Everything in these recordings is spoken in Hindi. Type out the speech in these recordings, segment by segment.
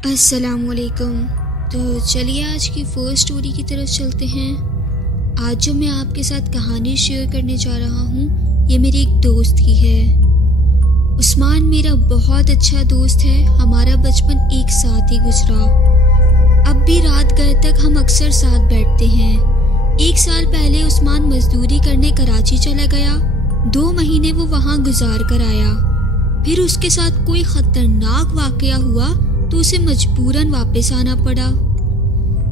अस्सलामुअलैकुम। तो चलिए आज की फर्स्ट स्टोरी की तरफ चलते हैं। आज जो मैं आपके साथ कहानी शेयर करने जा रहा हूँ ये मेरे एक दोस्त की है। उस्मान मेरा बहुत अच्छा दोस्त है। हमारा बचपन एक साथ ही गुजरा। अब भी रात गए तक हम अक्सर साथ बैठते हैं। 1 साल पहले उस्मान मजदूरी करने कराची चला गया। 2 महीने वो वहाँ गुजार कर आया। फिर उसके साथ कोई खतरनाक वाकया हुआ तो उसे मजबूरन वापस आना पड़ा।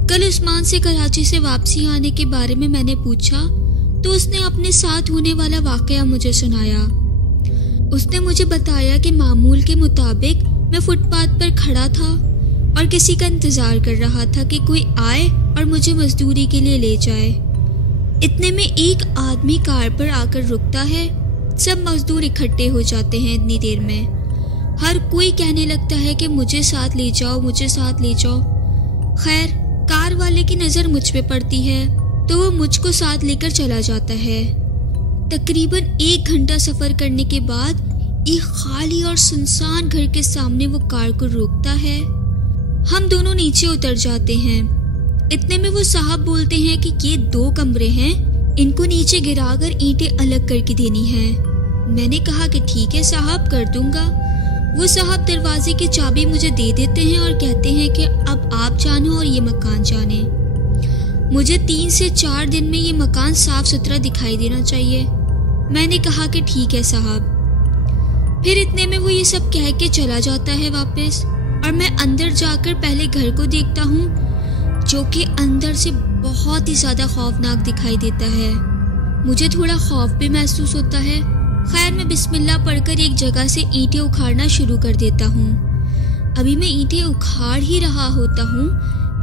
कल उस्मान से कराची से वापसी आने के बारे में मैंने पूछा तो उसने अपने साथ होने वाला वाकया मुझे सुनाया। उसने मुझे बताया कि मामूल के मुताबिक मैं फुटपाथ पर खड़ा था और किसी का इंतजार कर रहा था कि कोई आए और मुझे मजदूरी के लिए ले जाए। इतने में एक आदमी कार पर आकर रुकता है। सब मजदूर इकट्ठे हो जाते हैं। इतनी देर में हर कोई कहने लगता है कि मुझे साथ ले जाओ, मुझे साथ ले जाओ। खैर कार वाले की नज़र मुझ पे पड़ती है तो वो मुझको साथ लेकर चला जाता है। तकरीबन 1 घंटा सफ़र करने के बाद एक खाली और सुनसान घर के सामने वो कार को रोकता है। हम दोनों नीचे उतर जाते हैं। इतने में वो साहब बोलते हैं कि ये 2 कमरे हैं, इनको नीचे गिराकर ईंटें अलग करके देनी हैं। मैंने कहा कि ठीक है साहब, कर दूंगा। वो साहब दरवाजे की चाबी मुझे दे देते हैं और कहते हैं कि अब आप जानो और ये मकान जाने। मुझे 3 से 4 दिन में ये मकान साफ सुथरा दिखाई देना चाहिए। मैंने कहा कि ठीक है साहब। फिर इतने में वो ये सब कह के चला जाता है वापस और मैं अंदर जाकर पहले घर को देखता हूँ जो कि अंदर से बहुत ही ज़्यादा खौफनाक दिखाई देता है। मुझे थोड़ा खौफ भी महसूस होता है। खैर मैं बिस्मिल्लाह पढ़कर एक जगह से ईंटें उखाड़ना शुरू कर देता हूँ। अभी मैं ईंटें उखाड़ ही रहा होता हूँ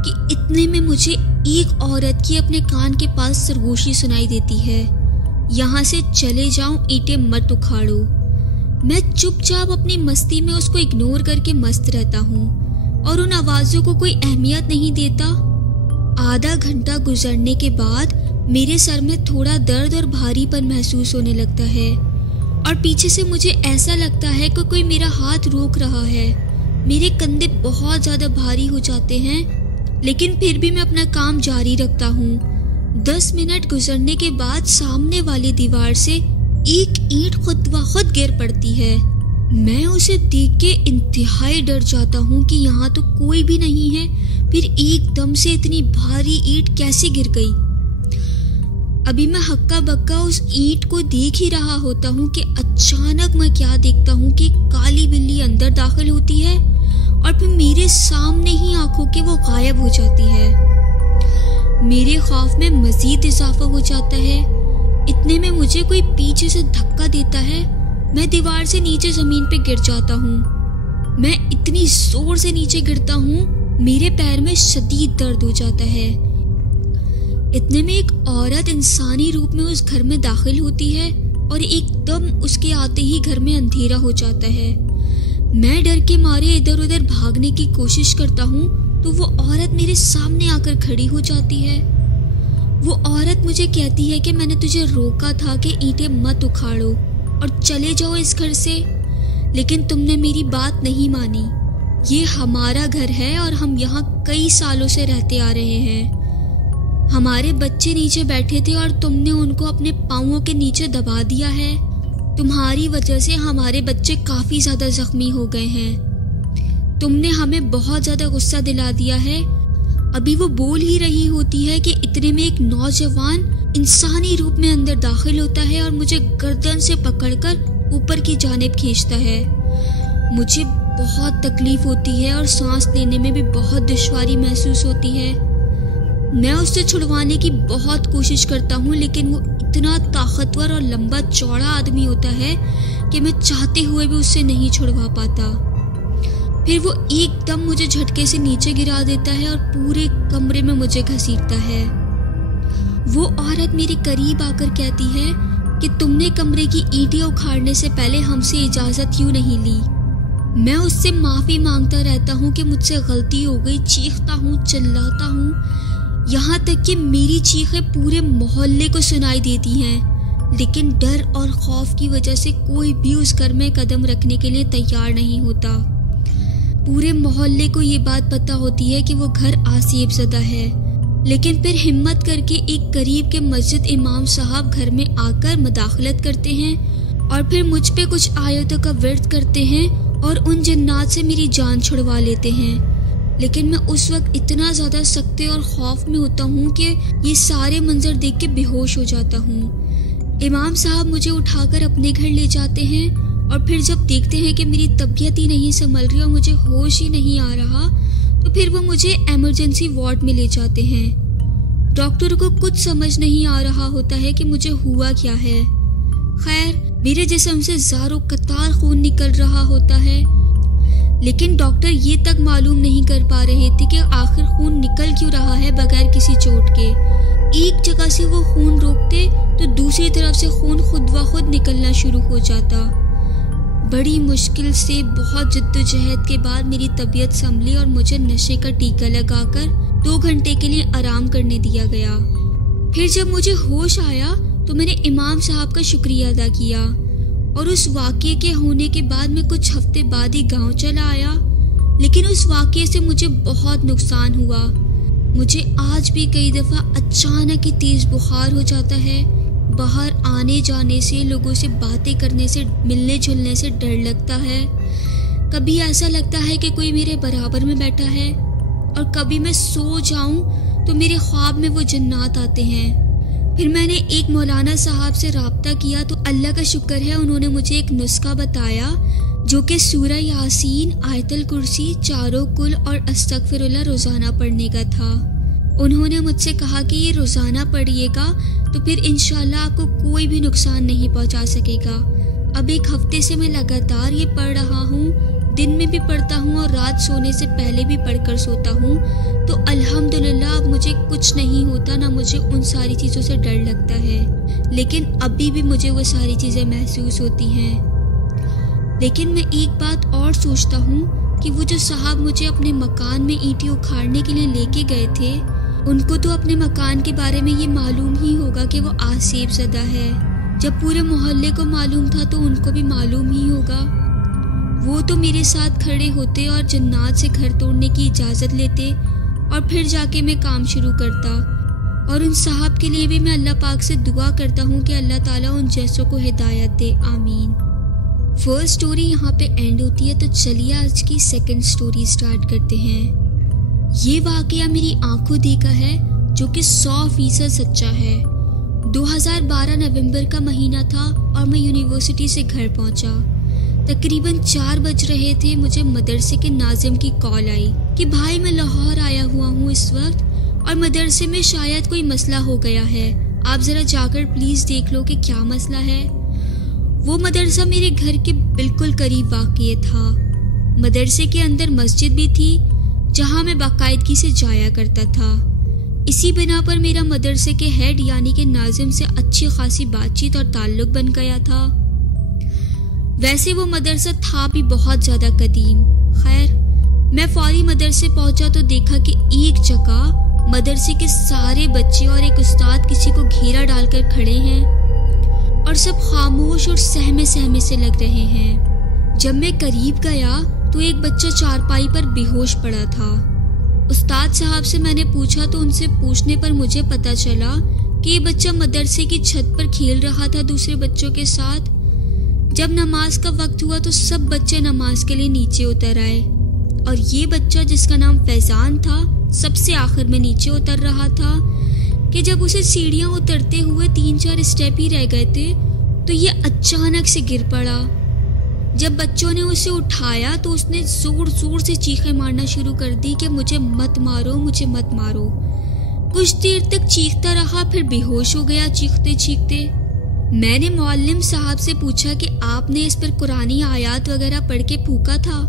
कि इतने में मुझे एक औरत की अपने कान के पास सरगोशी सुनाई देती है, यहाँ से चले जाओ, ईंटें मत उखाड़ो। मैं चुपचाप अपनी मस्ती में उसको इग्नोर करके मस्त रहता हूँ और उन आवाज़ों को कोई अहमियत नहीं देता। आधा घंटा गुजरने के बाद मेरे सर में थोड़ा दर्द और भारीपन महसूस होने लगता है और पीछे से मुझे ऐसा लगता है कि कोई मेरा हाथ रोक रहा है। मेरे कंधे बहुत ज़्यादा भारी हो जाते हैं लेकिन फिर भी मैं अपना काम जारी रखता हूँ। 10 मिनट गुजरने के बाद सामने वाली दीवार से एक ईंट खुद ब खुद गिर पड़ती है। मैं उसे देख के इंतहाई डर जाता हूँ कि यहाँ तो कोई भी नहीं है। फिर एकदम से इतनी भारी ईंट कैसे गिर गई। अभी मैं हक्का बक्का उस ईंट को देख ही रहा होता हूँ कि अचानक मैं क्या देखता हूँ कि काली बिल्ली अंदर दाखिल होती है और फिर मेरे सामने ही आंखों के वो गायब हो जाती है। मेरे खौफ में मजीद इजाफा हो जाता है। इतने में मुझे कोई पीछे से धक्का देता है। मैं दीवार से नीचे जमीन पे गिर जाता हूँ। मैं इतनी जोर से नीचे गिरता हूँ मेरे पैर में शदीद दर्द हो जाता है। इतने में एक औरत इंसानी रूप में उस घर में दाखिल होती है और एकदम उसके आते ही घर में अंधेरा हो जाता है। मैं डर के मारे इधर उधर भागने की कोशिश करता हूँ तो वो औरत मेरे सामने आकर खड़ी हो जाती है। वो औरत मुझे कहती है कि मैंने तुझे रोका था कि ईंटें मत उखाड़ो और चले जाओ इस घर से, लेकिन तुमने मेरी बात नहीं मानी। ये हमारा घर है और हम यहाँ कई सालों से रहते आ रहे हैं। हमारे बच्चे नीचे बैठे थे और तुमने उनको अपने पाँवों के नीचे दबा दिया है। तुम्हारी वजह से हमारे बच्चे काफ़ी ज़्यादा जख्मी हो गए हैं। तुमने हमें बहुत ज़्यादा गुस्सा दिला दिया है। अभी वो बोल ही रही होती है कि इतने में एक नौजवान इंसानी रूप में अंदर दाखिल होता है और मुझे गर्दन से पकड़कर ऊपर की जानिब खींचता है। मुझे बहुत तकलीफ होती है और सांस लेने में भी बहुत दुश्वारी महसूस होती है। मैं उससे छुड़वाने की बहुत कोशिश करता हूँ लेकिन वो इतना ताकतवर और लंबा चौड़ा आदमी होता है कि मैं चाहते हुए भी उससे नहीं छुड़वा पाता। फिर वो एकदम मुझे झटके से नीचे गिरा देता है और पूरे कमरे में मुझे घसीटता है। वो औरत मेरे करीब आकर कहती है कि तुमने कमरे की ईंटें उखाड़ने से पहले हमसे इजाज़त क्यों नहीं ली। मैं उससे माफ़ी मांगता रहता हूँ कि मुझसे गलती हो गई। चीखता हूँ, चिल्लाता हूँ, यहाँ तक कि मेरी चीखें पूरे मोहल्ले को सुनाई देती हैं, लेकिन डर और खौफ की वजह से कोई भी उस घर में कदम रखने के लिए तैयार नहीं होता। पूरे मोहल्ले को ये बात पता होती है कि वो घर आसिफ ज़दा है, लेकिन फिर हिम्मत करके एक करीब के मस्जिद इमाम साहब घर में आकर मदाखलत करते हैं और फिर मुझ पे कुछ आयतों का विर्द करते हैं और उन जन्नात से मेरी जान छुड़वा लेते हैं। लेकिन मैं उस वक्त इतना ज़्यादा सख्ते और खौफ में होता हूँ कि ये सारे मंजर देख के बेहोश हो जाता हूँ। इमाम साहब मुझे उठाकर अपने घर ले जाते हैं और फिर जब देखते हैं कि मेरी तबीयत ही नहीं संभल रही और मुझे होश ही नहीं आ रहा, तो फिर वो मुझे इमरजेंसी वार्ड में ले जाते हैं। डॉक्टर को कुछ समझ नहीं आ रहा होता है कि मुझे हुआ क्या है। खैर, मेरे जिस्म से ज़ारों कतार खून निकल रहा होता है, लेकिन डॉक्टर ये तक मालूम नहीं कर पा रहे थे कि आखिर खून निकल क्यों रहा है बगैर किसी चोट के। एक जगह से वो खून रोकते तो दूसरी तरफ से खून खुद व खुद निकलना शुरू हो जाता। बड़ी मुश्किल से बहुत जद्दोजहद के बाद मेरी तबीयत संभली और मुझे नशे का टीका लगाकर 2 घंटे के लिए आराम करने दिया गया। फिर जब मुझे होश आया तो मैंने इमाम साहब का शुक्रिया अदा किया और उस वाक़ये के होने के बाद मैं कुछ हफ्ते बाद ही गांव चला आया। लेकिन उस वाक़ये से मुझे बहुत नुकसान हुआ। मुझे आज भी कई दफ़ा अचानक ही तेज़ बुखार हो जाता है। बाहर आने जाने से, लोगों से बातें करने से, मिलने जुलने से डर लगता है। कभी ऐसा लगता है कि कोई मेरे बराबर में बैठा है और कभी मैं सो जाऊं तो मेरे ख्वाब में वो जन्नात आते हैं। फिर मैंने एक मौलाना साहब से राब्ता किया तो अल्लाह का शुक्र है उन्होंने मुझे एक नुस्खा बताया जो कि सूरह यासीन, आयतुल कुर्सी, चारों कुल और अस्तगफिरुल्लाह रोज़ाना पढ़ने का था। उन्होंने मुझसे कहा कि ये रोज़ाना पढ़िएगा तो फिर इंशाल्लाह आपको कोई भी नुकसान नहीं पहुंचा सकेगा। अब 1 हफ्ते से मैं लगातार ये पढ़ रहा हूँ। दिन में भी पढ़ता हूँ और रात सोने से पहले भी पढ़कर सोता हूँ। तो अल्हम्दुलिल्लाह अब मुझे कुछ नहीं होता, ना मुझे उन सारी चीज़ों से डर लगता है। लेकिन अभी भी मुझे वो सारी चीज़ें महसूस होती हैं। लेकिन मैं एक बात और सोचता हूँ कि वो जो साहब मुझे अपने मकान में ईंटें उखाड़ने के लिए लेके गए थे, उनको तो अपने मकान के बारे में ये मालूम ही होगा कि वो आसिफ ज़दा है। जब पूरे मोहल्ले को मालूम था तो उनको भी मालूम ही होगा। वो तो मेरे साथ खड़े होते और जन्नात से घर तोड़ने की इजाज़त लेते और फिर जाके मैं काम शुरू करता। और उन साहब के लिए भी मैं अल्लाह पाक से दुआ करता हूँ कि अल्लाह ताला उन जैसों को हिदायत दे, आमीन। फर्स्ट स्टोरी यहाँ पे एंड होती है, तो चलिए आज की सेकंड स्टोरी स्टार्ट करते हैं। ये वाकया मेरी आंखों देखा है जो कि 100% सच्चा है। 2012 नवंबर का महीना था और मैं यूनिवर्सिटी से घर पहुंचा। तकरीबन 4 बज रहे थे। मुझे मदरसे के नाजिम की कॉल आई कि भाई मैं लाहौर आया हुआ हूँ इस वक्त और मदरसे में शायद कोई मसला हो गया है, आप ज़रा जाकर प्लीज़ देख लो कि क्या मसला है। वो मदरसा मेरे घर के बिल्कुल करीब वाक़ई था। मदरसे के अंदर मस्जिद भी थी जहाँ मैं बाकायदगी से जाया करता था। इसी बिना पर मेरा मदरसे के हेड यानी कि नाजिम से अच्छी खासी बातचीत और ताल्लुक़ बन गया था। वैसे वो मदरसा था भी बहुत ज़्यादा कदीम। खैर, मैं फौरी मदरसे पहुंचा तो देखा कि एक जगह मदरसे के सारे बच्चे और एक उस्ताद किसी को घेरा डालकर खड़े हैं और सब खामोश और सहमे सहमे से लग रहे हैं। जब मैं करीब गया तो एक बच्चा चारपाई पर बेहोश पड़ा था। उस्ताद साहब से मैंने पूछा तो उनसे पूछने पर मुझे पता चला कि ये बच्चा मदरसे की छत पर खेल रहा था दूसरे बच्चों के साथ। जब नमाज का वक्त हुआ तो सब बच्चे नमाज के लिए नीचे उतर आए और ये बच्चा जिसका नाम फैजान था सबसे आखिर में नीचे उतर रहा था कि जब उसे सीढ़ियां उतरते हुए 3-4 स्टेप ही रह गए थे तो ये अचानक से गिर पड़ा। जब बच्चों ने उसे उठाया तो उसने जोर जोर से चीखें मारना शुरू कर दी कि मुझे मत मारो, मुझे मत मारो। कुछ देर तक चीखता रहा, फिर बेहोश हो गया चीखते चीखते। मैंने मौल्लिम साहब से पूछा कि आपने इस पर कुरानी आयात वगैरह पढ़ के फूका था,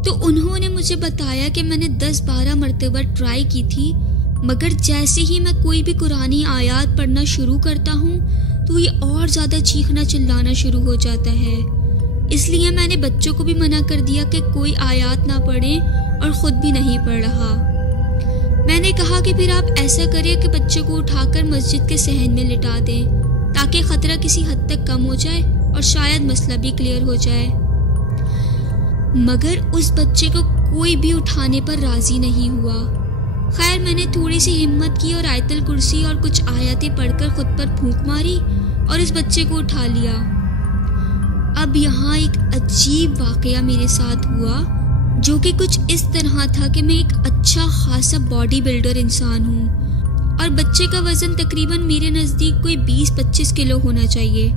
तो उन्होंने मुझे बताया कि मैंने 10-12 मरतबा ट्राई की थी, मगर जैसे ही मैं कोई भी कुरानी आयात पढ़ना शुरू करता हूँ तो ये और ज़्यादा चीखना चिल्लाना शुरू हो जाता है। इसलिए मैंने बच्चों को भी मना कर दिया कि कोई आयात ना पढ़ें और ख़ुद भी नहीं पढ़ रहा। मैंने कहा कि फिर आप ऐसा करें कि बच्चों को उठाकर मस्जिद के सहन में लिटा दें ताकि ख़तरा किसी हद तक कम हो जाए और शायद मसला भी क्लियर हो जाए। मगर उस बच्चे को कोई भी उठाने पर राजी नहीं हुआ। खैर मैंने थोड़ी सी हिम्मत की और आयतल कुर्सी और कुछ आयतें पढ़कर खुद पर फूंक मारी और इस बच्चे को उठा लिया। अब यहाँ एक अजीब वाकया मेरे साथ हुआ, जो कि कुछ इस तरह था कि मैं एक अच्छा खासा बॉडी बिल्डर इंसान हूँ और बच्चे का वजन तकरीबन मेरे नज़दीक कोई 20-25 किलो होना चाहिए।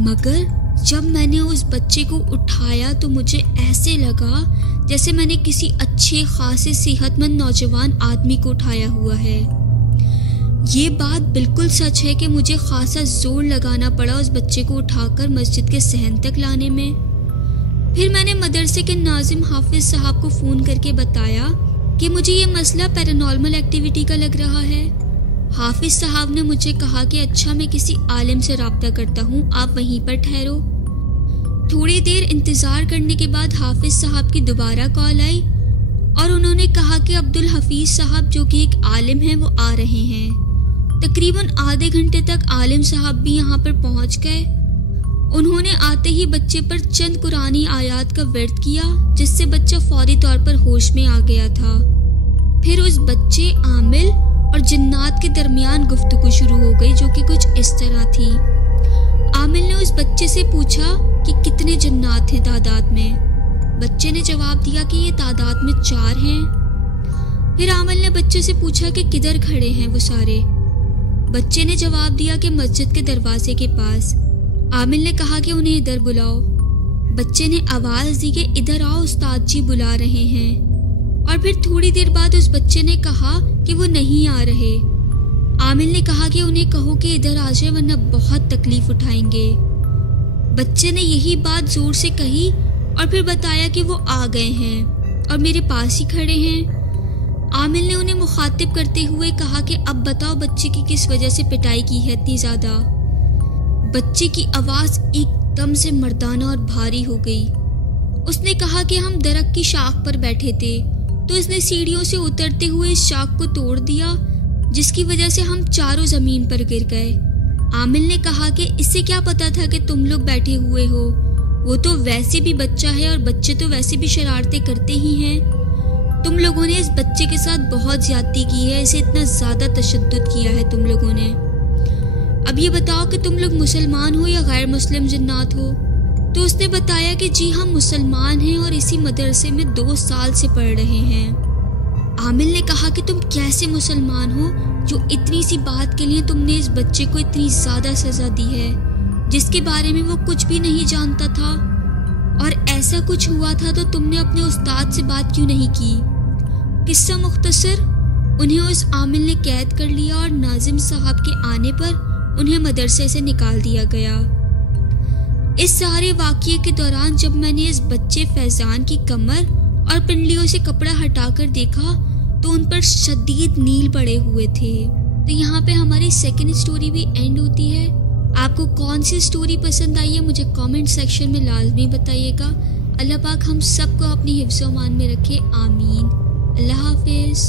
मगर जब मैंने उस बच्चे को उठाया तो मुझे ऐसे लगा जैसे मैंने किसी अच्छे खासे सेहतमंद नौजवान आदमी को उठाया हुआ है। ये बात बिल्कुल सच है कि मुझे खासा जोर लगाना पड़ा उस बच्चे को उठाकर मस्जिद के सहन तक लाने में। फिर मैंने मदरसे के नाजिम हाफिज साहब को फ़ोन करके बताया कि मुझे ये मसला पैरानॉर्मल एक्टिविटी का लग रहा है। हाफिज साहब ने मुझे कहा कि अच्छा मैं किसी आलिम से राब्ता करता हूँ, आप वहीं पर ठहरो। थोड़ी देर इंतज़ार करने के बाद हाफिज साहब की दोबारा कॉल आई और उन्होंने कहा कि अब्दुल हफीज साहब जो कि एक आलिम हैं वो आ रहे हैं। तकरीबन आधे घंटे तक आलिम साहब भी यहाँ पर पहुँच गए। उन्होंने आते ही बच्चे पर चंद कुरानी आयात का वर्द किया, जिससे बच्चा फौरी तौर पर होश में आ गया था। फिर उस बच्चे आमिल और जिन्नात के दरमियान गुफ्तगू शुरू हो गई, जो कि कुछ इस तरह थी। आमिल ने उस बच्चे से पूछा कि कितने जिन्नात हैं तादाद में। बच्चे ने जवाब दिया कि ये तादाद में 4 हैं। फिर आमिल ने बच्चे से पूछा कि किधर खड़े हैं वो सारे। बच्चे ने जवाब दिया कि मस्जिद के दरवाजे के पास। आमिल ने कहा कि उन्हें इधर बुलाओ। बच्चे ने आवाज़ दी कि इधर आओ, उस्ताद जी बुला रहे हैं। और फिर थोड़ी देर बाद उस बच्चे ने कहा कि वो नहीं आ रहे। आमिल ने कहा कि उन्हें कहो कि इधर आ जाए वरना बहुत तकलीफ उठाएंगे। बच्चे ने यही बात जोर से कही और फिर बताया कि वो आ गए हैं और मेरे पास ही खड़े हैं। आमिल ने उन्हें मुखातिब करते हुए कहा कि अब बताओ बच्चे की किस वजह से पिटाई की है इतनी ज़्यादा। बच्चे की आवाज़ एकदम से मर्दाना और भारी हो गई। उसने कहा कि हम दरख्त की शाख पर बैठे थे तो इसने सीढ़ियों से उतरते हुए इस शाख को तोड़ दिया, जिसकी वजह से हम चारों ज़मीन पर गिर गए। आमिल ने कहा कि इससे क्या पता था कि तुम लोग बैठे हुए हो, वो तो वैसे भी बच्चा है और बच्चे तो वैसे भी शरारतें करते ही हैं। तुम लोगों ने इस बच्चे के साथ बहुत ज्यादती की है, इसे इतना ज़्यादा तशद्दुद किया है तुम लोगों ने। अब ये बताओ कि तुम लोग मुसलमान हो या गैर मुस्लिम जिन्नात हो। तो उसने बताया कि जी हम मुसलमान हैं और इसी मदरसे में 2 साल से पढ़ रहे हैं। आमिल ने कहा कि तुम कैसे मुसलमान हो जो इतनी सी बात के लिए तुमने इस बच्चे को इतनी ज़्यादा सज़ा दी है, जिसके बारे में वो कुछ भी नहीं जानता था। और ऐसा कुछ हुआ था तो तुमने अपने उस्ताद से बात क्यों नहीं की। किस्सा मुख्तसर, उन्हें उस आमिल ने कैद कर लिया और नाजिम साहब के आने पर उन्हें मदरसे से निकाल दिया गया। इस सारे वाक़ये के दौरान जब मैंने इस बच्चे फैज़ान की कमर और पिंडलियों से कपड़ा हटाकर देखा तो उन पर शदीद नील पड़े हुए थे। तो यहाँ पे हमारी सेकंड स्टोरी भी एंड होती है। आपको कौन सी स्टोरी पसंद आई है मुझे कमेंट सेक्शन में लाजमी बताइएगा। अल्लाह पाक हम सबको अपनी हिफ्ज़-ओ-मान में रखे, आमीन। अल्लाह हाफिज़।